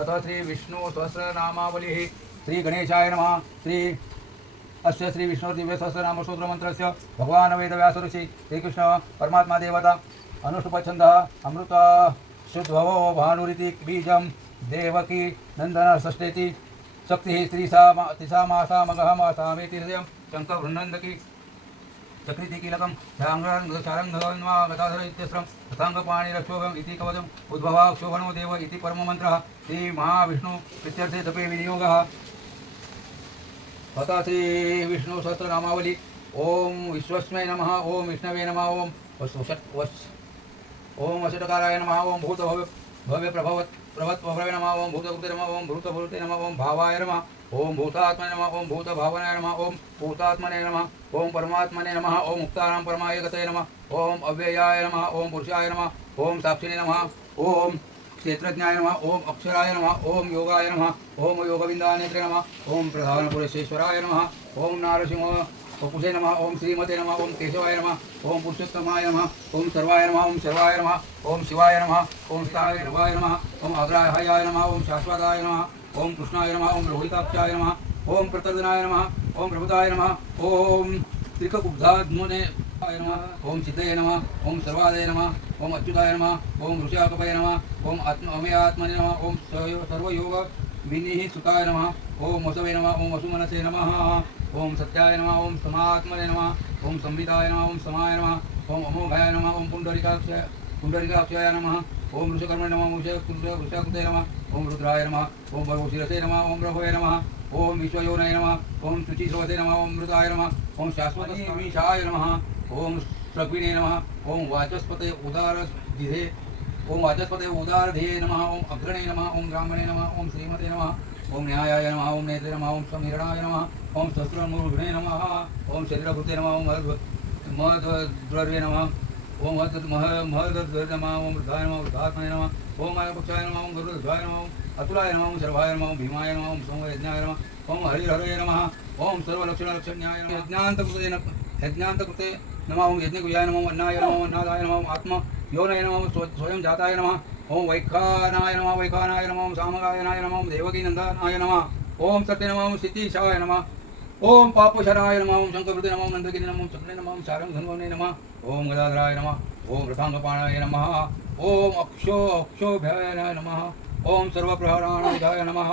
अथ श्री विष्णु सहस्रनामावलिः श्री गणेशाय नमः। श्री अस्य श्री विष्णु दिव्य सहस्रनाम स्तोत्र मंत्रस्य भगवान वेदव्यास ऋषि श्रीकृष्ण परमात्मा देवता अनुष्टुपछन्दः अमृत शुद्धवो भानुरिति बीजं देवकी नंदन षष्ठेति शक्ति त्रिसा मासा मगह मासामेति हृदयं शङ्खवृन्नन्दकी चक्रिति कीलकं ध्याङ्गचारङ्गन्वा गदाधर इत्यस्रं तथाङ्गपाणिरक्षोभम् इति कवचम् उद्भवा क्षोभनो देव इति परममन्त्रः श्री महाविष्णु प्रीत्यर्थे जपे विनियोगः। तथा श्री विष्णु सहस्रनामावली ओम विश्वस्मै नमः, ओम विष्णवे नमः, ओम वषटकाराय नमः, ओम भूत भव्य प्रभवत्वभवे नमः, ओम भूतकृते नमः, ओम भूतभूते नमः, ओम भावाय नमः, ओम भूतात्मने नमः, ओम भूतभावनाय नमः, ओम भूतात्मने नमः, ओम परमात्मने नमः, ओम मुक्तानां परमायगतये नमः, ओम अव्ययाय नमः, ओम पुरुषाय नमः, ओम साक्षिणे नमः, ओम क्षेत्रज्ञाय नमः, ओम अक्षराय नमः, ओम योगाय नमः, ओम योगविंदानेत्रे नमः, ओम प्रधानपुरुषेश्वराय नमः, ओम नारसिंह वपुषे नमः, ओम श्रीमते नमः, ओम केशवाय नमः, ओम पुरुषोत्तमाय नमः, ओम सर्वाय नमः, ओम सर्वाय नमः, ओम शिवाय नमः, ओम शिवाय नमः, ओम अग्राहाय नमः, ओम शाश्वताय नमः, ओम कृष्णाय नमः, ओम रोहिताक्षाय नमः, ओम प्रतर्दनाय नमः, ओम प्रभुताय नमः, ओम त्रिककुब्धात्मने नमः, ओम सिद्धये नमः, ओम सर्वादये नमः, ओम अच्युताय नमः, ओम ऋषाकपये नमः, ओम अमेयात्मने नमः, ओम सर्वयोग विनिः सुताय नमः, ओम वसवे नमः, ओम वसुमनसे नमः, ओम सत्याय नमः, ओम समात्मने नमः, ओम संविताय नमः, ओम समाय नमः, ओम अमोघाय नमः, ओम पुंडरीकाक्षाय नमः, ओम ऋषकर्मणे नमः, ओम वृषाकृते नमः, ओम रुद्राय नमः, ओम भगवशिरसे नमः, ओम रघवे नमः, ओम विश्वयोनये नमः, ओम शुचिश्रवते नमः, ओम मृताय नमः, ओम शाश्वतीमीशाय नमः, ओम श्रग्विणे नमः, ओम वाचस्पते उदारधिधे, ओम वाचस्पते उदारधिये नमः, ओम अग्रणे नमः, ओम ब्राह्मणे नमः, ओम श्रीमते नमः, ओम न्यायाय नमः, ओम नेत्रे नमः, ओम समीरणाय नमः, ओम सहस्रमूर्धने नमः, ओम शरीरभूते नमः, ओम महद्द्रव्ये नमः, ओम महद्द्रव्ये नमः, ओम वृद्धाय नमः, वृद्धात्मने नमः, ओम आयपक्षाय नमः, ओम गरुडध्वजाय नमः, ओम अतुलाय नमः, ओम सर्वाय नमः, ओम भीमाय नमः, ओम सोमयज्ञाय नमः, ओम हरिहरये नमः, ओम सर्वलक्षणलक्षण्याय नमः, यज्ञान्तकृते नमः, ओम यज्ञगुह्याय नमः, ओम अन्नाय नमः, ओम अन्नादाय नमः, ओम आत्म योनये नमः, स्वयं जाताय नमः, ओम वैखानाय नमः, वैखानाय नमः, ओम सामगायनाय नमः, ओम देवकी नंदनाय नमः, ओम सत्य नमः, ओम सिद्धीशाय नमः, ओम पापशराय नमः, ओम शंकरवृते नमः, ओम नंदगिरि नमः, ओम चक्रे नमः, ओम शारंगधन्वने नमः, ओम गदाधराय नमः, ओम रथांगपाणाय नमः, ओम अक्षोभ्याय नमः, ओम सर्वप्रहराणाय नमः,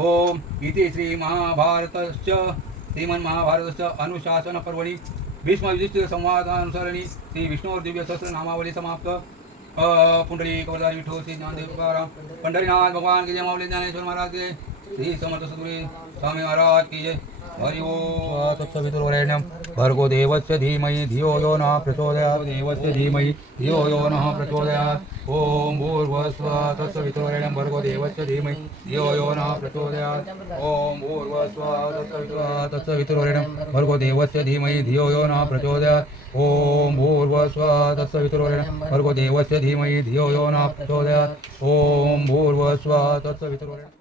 ओम इति श्री महाभारतस्य श्रीमन्महाभारतस्य अनुशासन पर्वणि भीष्म युधिष्ठिर संवादानुसारणी श्री विष्णु और दिव्य सहस्र नामावली समाप्त। पुंडरी कवरदारी विठो श्री ज्ञानदेव तुकाराम पंढरीनाथ भगवान की जय, मावली ज्ञानेश्वर महाराज के, श्री समर्थ सद्गुरु स्वामी महाराज की जय। हरि ओम तत्सवितुर्वरेण्यं भर्गो देवस्य धीमहि धियो यो नः प्रचोदयात्, देवस्य धीमहि धियो यो नः प्रचोदयात्। ओम भूर्भुवस्सुवः तत्सवितुर्वरेण्यं भर्गो देवस्य धीमहि धियो यो नः प्रचोदयात्। ओम भूर्भुवस्सुवः तत्सवितुर्वरेण्यं भर्गो देवस्य धीमहि धियो यो नः प्रचोदयात्। ओम भूर्भुवस्सुवः तत्सवितुर्वरेण्यं भर्गो देवस्य धीमहि धियो यो नः प्रचोदयात्। ओम भूर्भुवस्सुवः तत्सवितुर्वरेण्यं।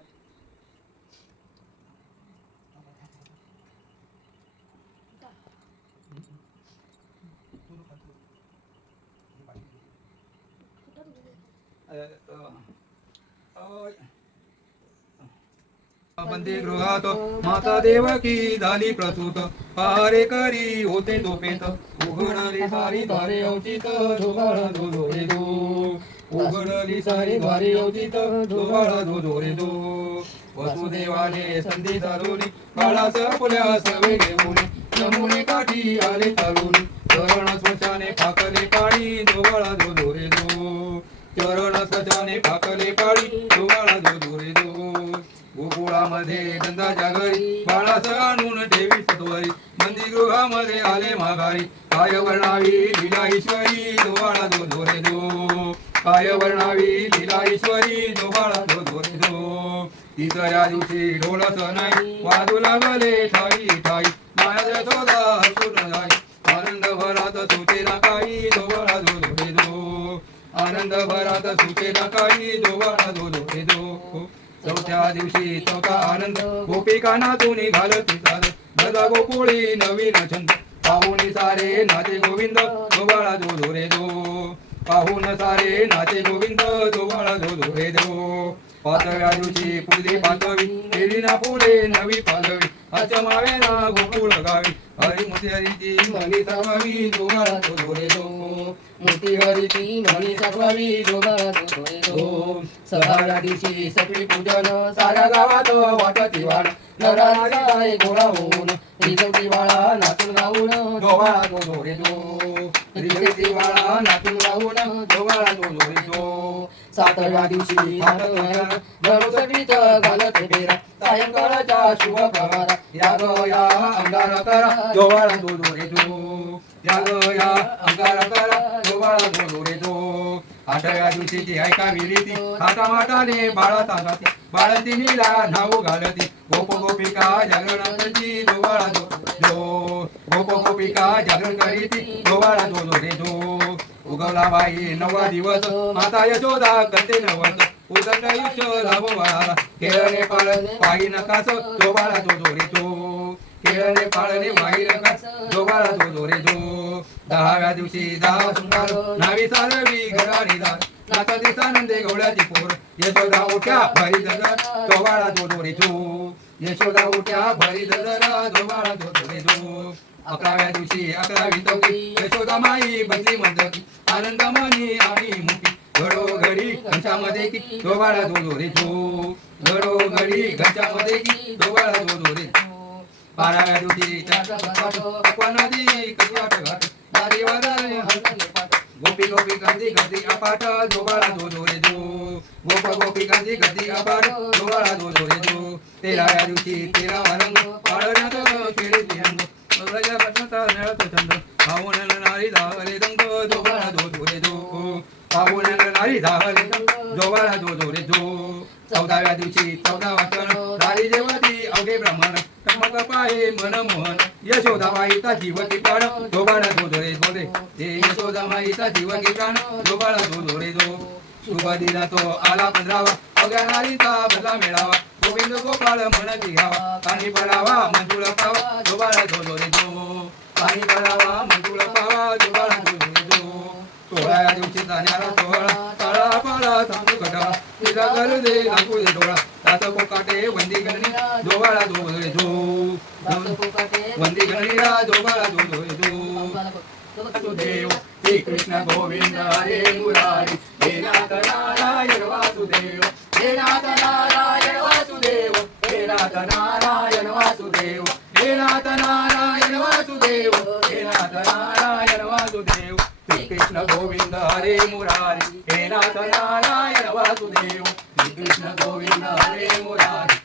बंदे गृहात माता देवकी झाली प्रसूत, पहारे करी होते झोपेत, उघडली सारी द्वारे अवचित, झोबाळा जो जोरे जो, उघडली सारी द्वारे अवचित, झोबाळा जो जोरे जो। वसुदेवाने संधी चालवली, काळास फुल्या सवे घेऊन, नमुने काठी आले चालून, चरण स्वच्छाने फाकले पाणी, झोबाळा जो जोरे जो, चरण स्वच्छाने फाकले पाणी, झोबाळा जो जोरे जो। गोकुळामध्ये नंदाच्या घरी बाळास आणून ठेवी सत्वरी, मंदिरगृहामध्ये आले माघारी, काय वर्णावी लीला ईश्वरी, जोबाळा जो जोरे जो, काय वर्णावी लीला ईश्वरी, जोबाळा जो जोरे जो। तिसऱ्या दिवशी ढोलच नाही वाजू लागले ठाई ठाई, माया जसोदा हसून जाई, आनंद भरात सुचे ना काही, जोबाळा जो जोरे जो, आनंद भरात सुचे ना काही, जोबाळा जो जोरे जो। चौथ्या दिवशी चौथा आनंद, गोपिका नाचून घालती चालत, गदा गोकुळी नवीन छंद, पाहुणी सारे नाचे गोविंद, जोबाळा जो जोरे जो, पाहून सारे नाचे गोविंद जो बाळा जो रे देव पाचव्या दिवशी पुढली पाचवी फेरीना पुढे नवी पालवी अचमावे ना गोकुळ गावी हरी मोठी हरीची मनी सर्वावी जो बाळा जो रे देव मोठी हरीची म्हणी सकवावी जो बाळा जो रे देव सहाव्या दिवशी सगळी पूजन साऱ्या गावात वाटती वाढ नवरात्राय गोळा होऊन रिजवती बाळा नाचून गाऊन जो बाळा जो रे देव रिजवती बाळा नाचून गाऊन जो बाळा जो रे देव सातव्या दिवशी गणपतीच घालत बेरा सायंकाळच्या शुभ प्रहारा या ग या अंगार करा जो बाळा जो रे देव या ग या अंगार करा जो बाळा जो रे देव आठव्या दिवशीची ऐकावी रीती हातामाटाने बाळा सांगती बाळंतिनीला नाव घालती गोप गोपिका जागरणाची जो बाळा जो गोप गोपिका जागरण करीती जो बाळा जो रे जो उगवला बाई 9वा दिवस माता यशोदा करते नवस उदंड आयुष्य लाभ बाळाला केळणे पाळणे पायी नकास जो बाळा जो रे जो केळणे पाळणे पायी नकास जो बाळा जो रे जो 10व्या दिवशी 10 सुंदर नावी सारवी घराणी दार नाचा दिसानंदे गवळ्याची पोर यशोदा उठ्या भरी दजर जो बाळा जो रे जो यशोदा उठ्या भरी दजर जो बाळा जो रे जो 11व्या दिवशी 11वी चौकी यशोदा माई बसली मंदकी आनंद मनी आणि मुकी घडोघडी घंटामध्ये की जो बाळा जो रे जो घडोघडी घंटामध्ये की जो बाळा जो रे 12व्या दिवशी नदी कटवाट घाट दारी वादळ गोपी गोपी गांधी गर्दी अपाट जो बाळा जो रे जो गोप गोपी गांधी गर्दी अपाट जो बाळा जो रे जो 13व्या दिवशी 13वा रंग पाळण्यात खेळी तिरंग रंग बसता नळतो चंद्र पाहून नारी धावले दंग जो बाळा जो रे जो पाहून नारी धावले दंग जो बाळा जो रे जो 14व्या दिवशी 14वा सण रारी देवती अवघे ब्राह्मण टमक पाहे मन मोहन यशोदाबाईचा जीवकी प्राण जो बाळा जो रे जो रे यशोदाबाईचा जीवकी प्राण जो बाळा जो रे जो शुभ दिला तो आला 15वा अवघ्या नारीचा भला मेळावा गोविंद गोपाळ म्हणती घ्यावा पाणी पडावा मंजुळ पावा जो बाळा जो रे जो पाणी पडावा मंजुळ पावा जो बाळा जो रे जो 16व्या दिवशी जाण्याला सोहळा काळा पाळा थांबू कटा तिला करू दे लागू दे डोळा दास कोकाटे वंदी गणनी जो बाळा जो रे जो वंदी गणनीला जो बाळा जो रे जो वासुदेव श्री कृष्ण गोविंद हरे मुरारी हे नाथ नारायण वासुदेव हे नाथ नारायण वासुदेव हे नाथ नारायण वासुदेव हे नाथ नारायण वासुदेव हे नाथ नारायण वासुदेव श्री कृष्ण गोविंद हरे मुरारी हे नाथ नारायण वासुदेव श्री कृष्ण गोविंद हरे मुरारी